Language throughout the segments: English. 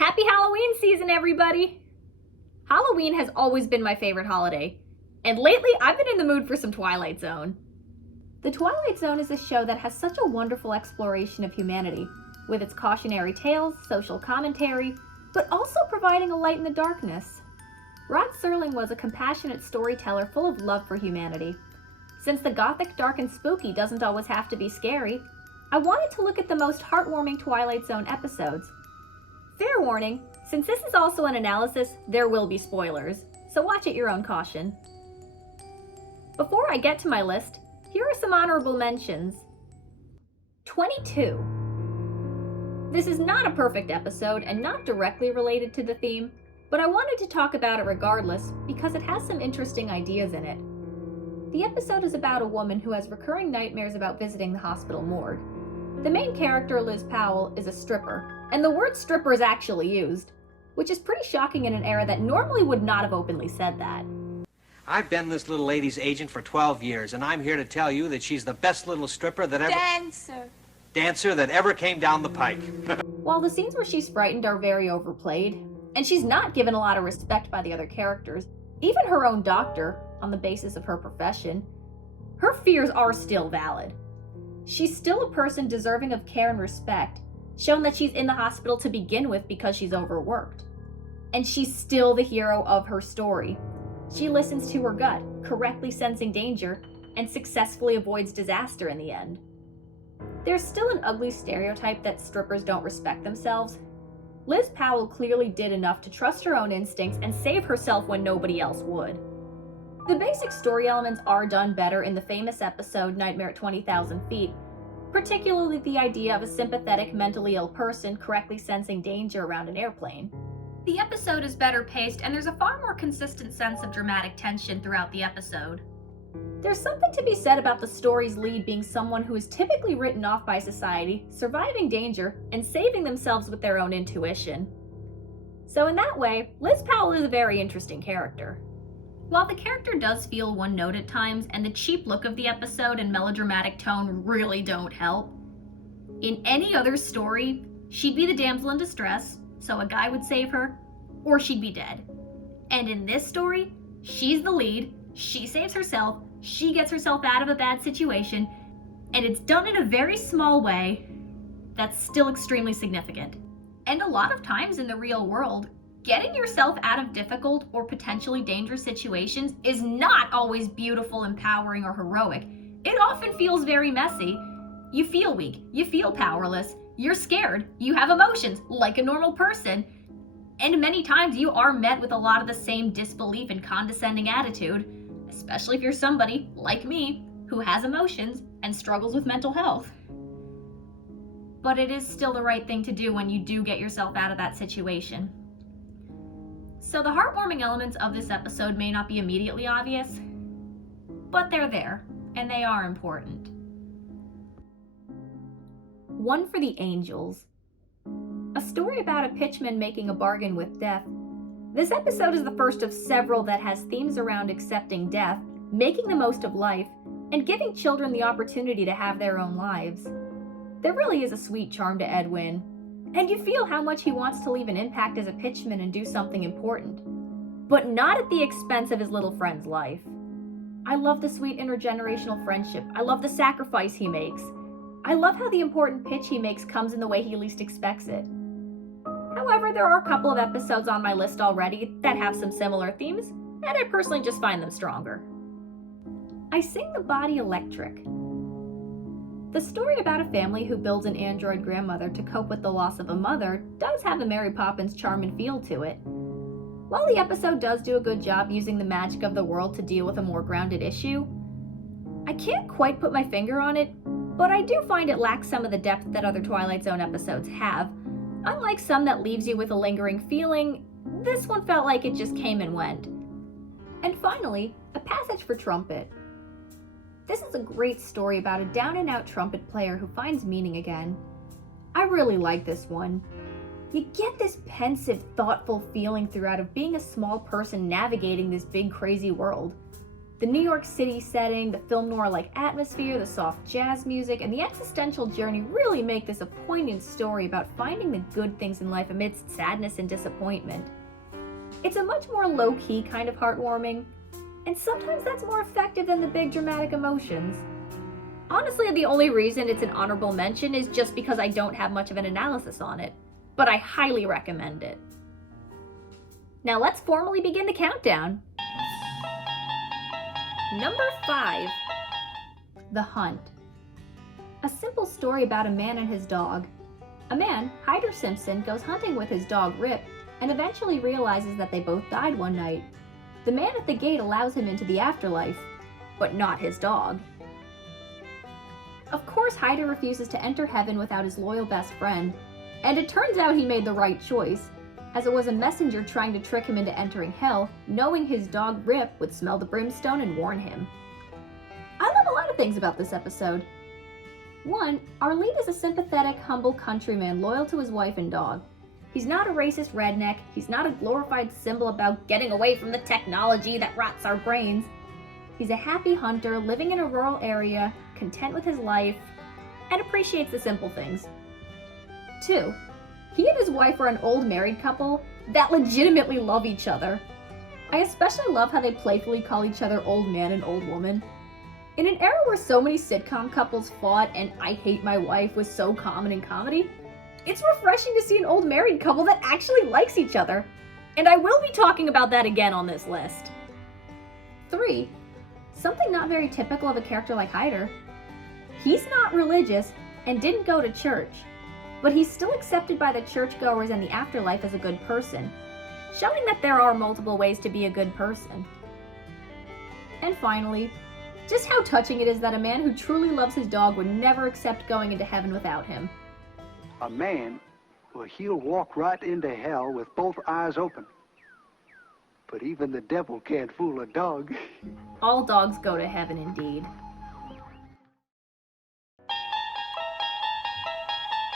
Happy Halloween season, everybody! Halloween has always been my favorite holiday, and lately I've been in the mood for some Twilight Zone. The Twilight Zone is a show that has such a wonderful exploration of humanity, with its cautionary tales, social commentary, but also providing a light in the darkness. Rod Serling was a compassionate storyteller full of love for humanity. Since the gothic, dark, and spooky doesn't always have to be scary, I wanted to look at the most heartwarming Twilight Zone episodes. Fair warning, since this is also an analysis, there will be spoilers, so watch at your own caution. Before I get to my list, here are some honorable mentions. 22. This is not a perfect episode and not directly related to the theme, but I wanted to talk about it regardless because it has some interesting ideas in it. The episode is about a woman who has recurring nightmares about visiting the hospital morgue. The main character, Liz Powell, is a stripper, and the word stripper is actually used, which is pretty shocking in an era that normally would not have openly said that. I've been this little lady's agent for 12 years, and I'm here to tell you that she's the best little stripper that ever... Dancer that ever came down the pike. While the scenes where she's frightened are very overplayed, and she's not given a lot of respect by the other characters, even her own doctor, on the basis of her profession, her fears are still valid. She's still a person deserving of care and respect, shown that she's in the hospital to begin with because she's overworked. And she's still the hero of her story. She listens to her gut, correctly sensing danger, and successfully avoids disaster in the end. There's still an ugly stereotype that strippers don't respect themselves. Liz Powell clearly did enough to trust her own instincts and save herself when nobody else would. The basic story elements are done better in the famous episode Nightmare at 20,000 Feet, particularly the idea of a sympathetic, mentally ill person correctly sensing danger around an airplane. The episode is better paced, and there's a far more consistent sense of dramatic tension throughout the episode. There's something to be said about the story's lead being someone who is typically written off by society, surviving danger, and saving themselves with their own intuition. So in that way, Liz Powell is a very interesting character. While the character does feel one note at times, and the cheap look of the episode and melodramatic tone really don't help, in any other story, she'd be the damsel in distress, so a guy would save her, or she'd be dead. And in this story, she's the lead, she saves herself, she gets herself out of a bad situation, and it's done in a very small way that's still extremely significant. And a lot of times in the real world, getting yourself out of difficult or potentially dangerous situations is not always beautiful, empowering, or heroic. It often feels very messy. You feel weak, you feel powerless, you're scared, you have emotions like a normal person, and many times you are met with a lot of the same disbelief and condescending attitude, especially if you're somebody, like me, who has emotions and struggles with mental health. But it is still the right thing to do when you do get yourself out of that situation. So the heartwarming elements of this episode may not be immediately obvious, but they're there, and they are important. One for the Angels. A story about a pitchman making a bargain with death. This episode is the first of several that has themes around accepting death, making the most of life, and giving children the opportunity to have their own lives. There really is a sweet charm to Edwin, and you feel how much he wants to leave an impact as a pitchman and do something important, but not at the expense of his little friend's life. I love the sweet intergenerational friendship. I love the sacrifice he makes. I love how the important pitch he makes comes in the way he least expects it. However, there are a couple of episodes on my list already that have some similar themes, and I personally just find them stronger. I Sing the Body Electric. The story about a family who builds an android grandmother to cope with the loss of a mother does have a Mary Poppins charm and feel to it. While the episode does do a good job using the magic of the world to deal with a more grounded issue, I can't quite put my finger on it, but I do find it lacks some of the depth that other Twilight Zone episodes have. Unlike some that leaves you with a lingering feeling, this one felt like it just came and went. And finally, A Passage for Trumpet. This is a great story about a down-and-out trumpet player who finds meaning again. I really like this one. You get this pensive, thoughtful feeling throughout of being a small person navigating this big, crazy world. The New York City setting, the film noir-like atmosphere, the soft jazz music, and the existential journey really make this a poignant story about finding the good things in life amidst sadness and disappointment. It's a much more low-key kind of heartwarming, and sometimes that's more effective than the big dramatic emotions. Honestly, the only reason it's an honorable mention is just because I don't have much of an analysis on it, but I highly recommend it. Now let's formally begin the countdown. Number 5, The Hunt. A simple story about a man and his dog. A man, Hyder Simpson, goes hunting with his dog Rip and eventually realizes that they both died one night. The man at the gate allows him into the afterlife, but not his dog. Of course, Hyder refuses to enter heaven without his loyal best friend, and it turns out he made the right choice, as it was a messenger trying to trick him into entering hell, knowing his dog Rip would smell the brimstone and warn him. I love a lot of things about this episode. 1, our lead is a sympathetic, humble countryman loyal to his wife and dog. He's not a racist redneck, he's not a glorified symbol about getting away from the technology that rots our brains. He's a happy hunter living in a rural area, content with his life, and appreciates the simple things. 2, he and his wife are an old married couple that legitimately love each other. I especially love how they playfully call each other old man and old woman. In an era where so many sitcom couples fought and I hate my wife was so common in comedy, it's refreshing to see an old married couple that actually likes each other. And I will be talking about that again on this list. 3, something not very typical of a character like Hyder. He's not religious and didn't go to church, but he's still accepted by the churchgoers and the afterlife as a good person, showing that there are multiple ways to be a good person. And finally, just how touching it is that a man who truly loves his dog would never accept going into heaven without him. A man, well, he'll walk right into hell with both eyes open. But even the devil can't fool a dog. All dogs go to heaven indeed.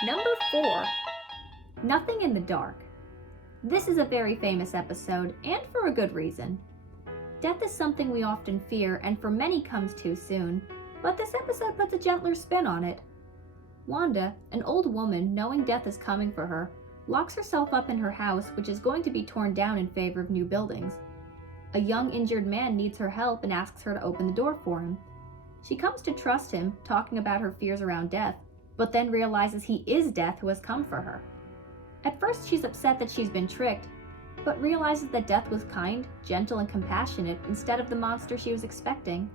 Number 4, Nothing in the Dark. This is a very famous episode, and for a good reason. Death is something we often fear, and for many comes too soon, but this episode puts a gentler spin on it. Wanda, an old woman, knowing death is coming for her, locks herself up in her house, which is going to be torn down in favor of new buildings. A young injured man needs her help and asks her to open the door for him. She comes to trust him, talking about her fears around death, but then realizes he is Death who has come for her. At first she's upset that she's been tricked, but realizes that Death was kind, gentle, and compassionate instead of the monster she was expecting.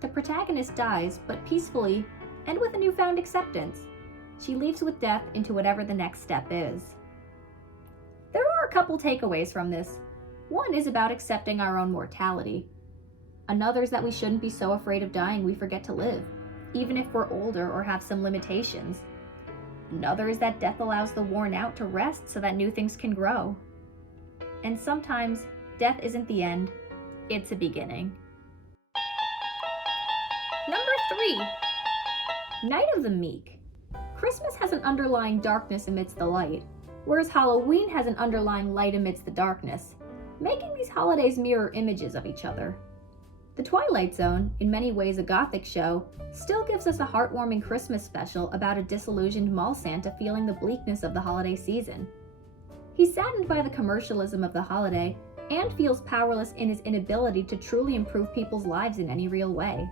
The protagonist dies, but peacefully, and with a newfound acceptance. She leaves with Death into whatever the next step is. There are a couple takeaways from this. One is about accepting our own mortality. Another is that we shouldn't be so afraid of dying we forget to live, even if we're older or have some limitations. Another is that death allows the worn out to rest so that new things can grow. And sometimes, death isn't the end, it's a beginning. Number 3, Night of the Meek. Christmas has an underlying darkness amidst the light, whereas Halloween has an underlying light amidst the darkness, making these holidays mirror images of each other. The Twilight Zone, in many ways a gothic show, still gives us a heartwarming Christmas special about a disillusioned mall Santa feeling the bleakness of the holiday season. He's saddened by the commercialism of the holiday and feels powerless in his inability to truly improve people's lives in any real way.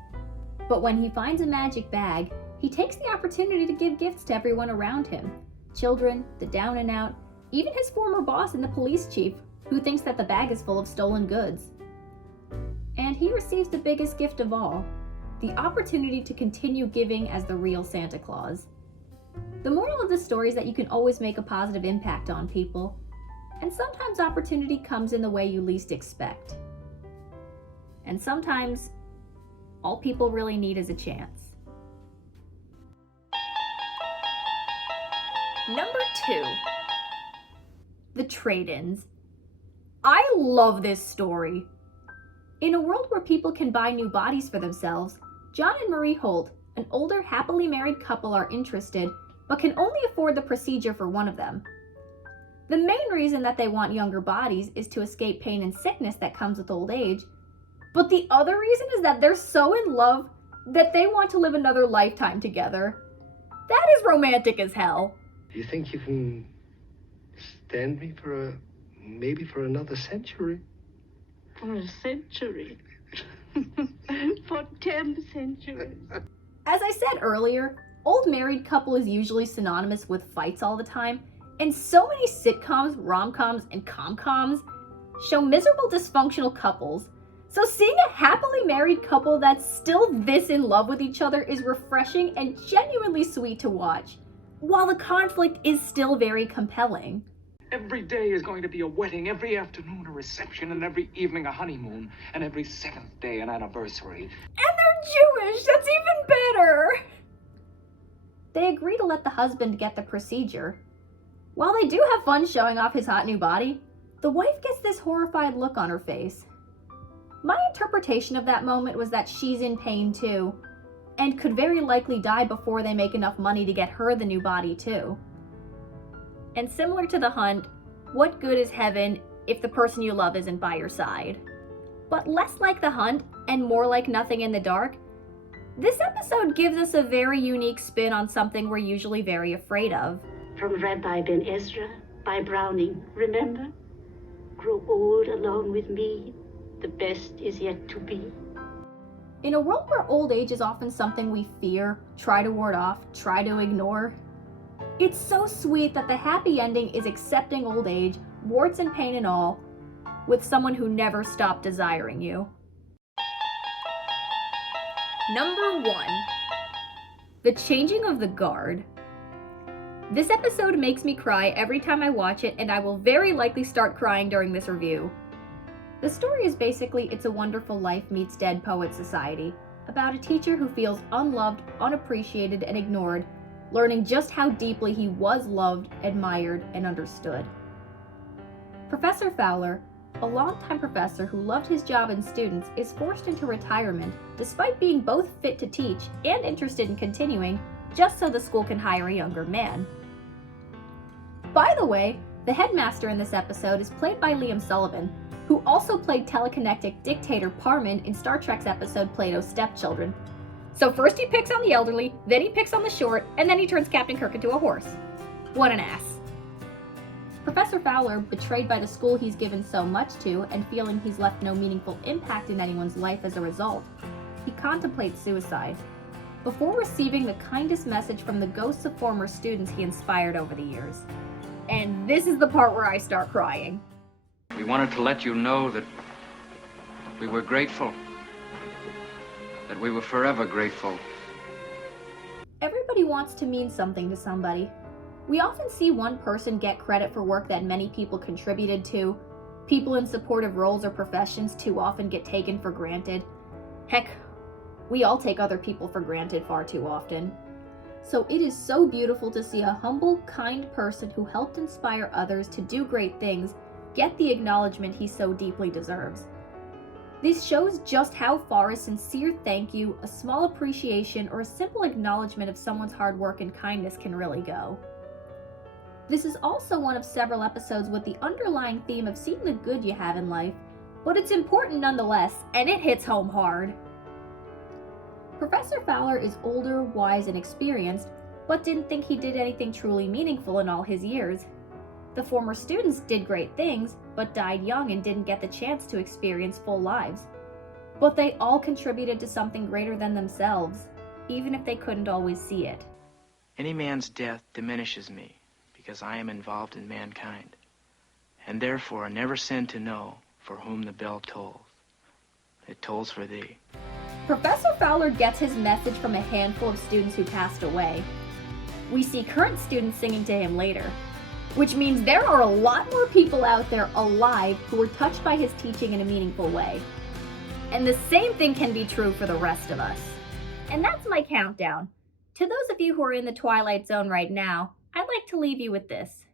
But when he finds a magic bag, he takes the opportunity to give gifts to everyone around him. Children, the down and out, even his former boss and the police chief, who thinks that the bag is full of stolen goods. And he receives the biggest gift of all, the opportunity to continue giving as the real Santa Claus. The moral of the story is that you can always make a positive impact on people, and sometimes opportunity comes in the way you least expect. And sometimes, all people really need is a chance. Number 2, The Tradeins. I love this story. In a world where people can buy new bodies for themselves, John and Marie Holt, an older, happily married couple, are interested, but can only afford the procedure for one of them. The main reason that they want younger bodies is to escape pain and sickness that comes with old age, But the other reason is that they're so in love that they want to live another lifetime together. That is romantic as hell. You think you can stand me maybe for another century? For a century? For 10 centuries? As I said earlier, old married couple is usually synonymous with fights all the time, and so many sitcoms, rom-coms, and com-coms show miserable dysfunctional couples. So seeing a happily married couple that's still this in love with each other is refreshing and genuinely sweet to watch, while the conflict is still very compelling. Every day is going to be a wedding, every afternoon a reception, and every evening a honeymoon, and every 7th day an anniversary. And they're Jewish! That's even better! They agree to let the husband get the procedure. While they do have fun showing off his hot new body, the wife gets this horrified look on her face. My interpretation of that moment was that she's in pain too, and could very likely die before they make enough money to get her the new body too. And similar to the hunt, what good is heaven if the person you love isn't by your side? But less like the hunt and more like Nothing in the Dark, this episode gives us a very unique spin on something we're usually very afraid of. From Rabbi Ben Ezra by Browning, remember? Grow old along with me, the best is yet to be. In a world where old age is often something we fear, try to ward off, try to ignore, it's so sweet that the happy ending is accepting old age, warts and pain and all, with someone who never stopped desiring you. Number 1. The Changing of the Guard. This episode makes me cry every time I watch it, and I will very likely start crying during this review. The story is basically It's a Wonderful Life meets Dead Poets Society, about a teacher who feels unloved, unappreciated, and ignored, learning just how deeply he was loved, admired, and understood. Professor Fowler, a longtime professor who loved his job and students, is forced into retirement despite being both fit to teach and interested in continuing, just so the school can hire a younger man. By the way, the headmaster in this episode is played by Liam Sullivan, who also played telekinetic dictator Parman in Star Trek's episode Plato's Stepchildren. So first he picks on the elderly, then he picks on the short, and then he turns Captain Kirk into a horse. What an ass. Professor Fowler, betrayed by the school he's given so much to and feeling he's left no meaningful impact in anyone's life as a result, he contemplates suicide, before receiving the kindest message from the ghosts of former students he inspired over the years. And this is the part where I start crying. We wanted to let you know that we were grateful, that we were forever grateful. Everybody wants to mean something to somebody. We often see one person get credit for work that many people contributed to. People in supportive roles or professions too often get taken for granted. Heck, we all take other people for granted far too often. So it is so beautiful to see a humble, kind person who helped inspire others to do great things get the acknowledgement he so deeply deserves. This shows just how far a sincere thank you, a small appreciation, or a simple acknowledgement of someone's hard work and kindness can really go. This is also one of several episodes with the underlying theme of seeing the good you have in life, but it's important nonetheless, and it hits home hard. Professor Fowler is older, wise, and experienced, but didn't think he did anything truly meaningful in all his years. The former students did great things, but died young and didn't get the chance to experience full lives. But they all contributed to something greater than themselves, even if they couldn't always see it. Any man's death diminishes me, because I am involved in mankind, and therefore never sin to know for whom the bell tolls. It tolls for thee. Professor Fowler gets his message from a handful of students who passed away. We see current students singing to him later, which means there are a lot more people out there alive who were touched by his teaching in a meaningful way. And the same thing can be true for the rest of us. And that's my countdown. To those of you who are in the Twilight Zone right now, I'd like to leave you with this.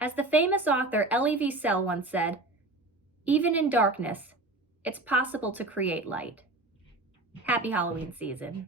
As the famous author Elie Wiesel once said, "Even in darkness, it's possible to create light." Happy Halloween season.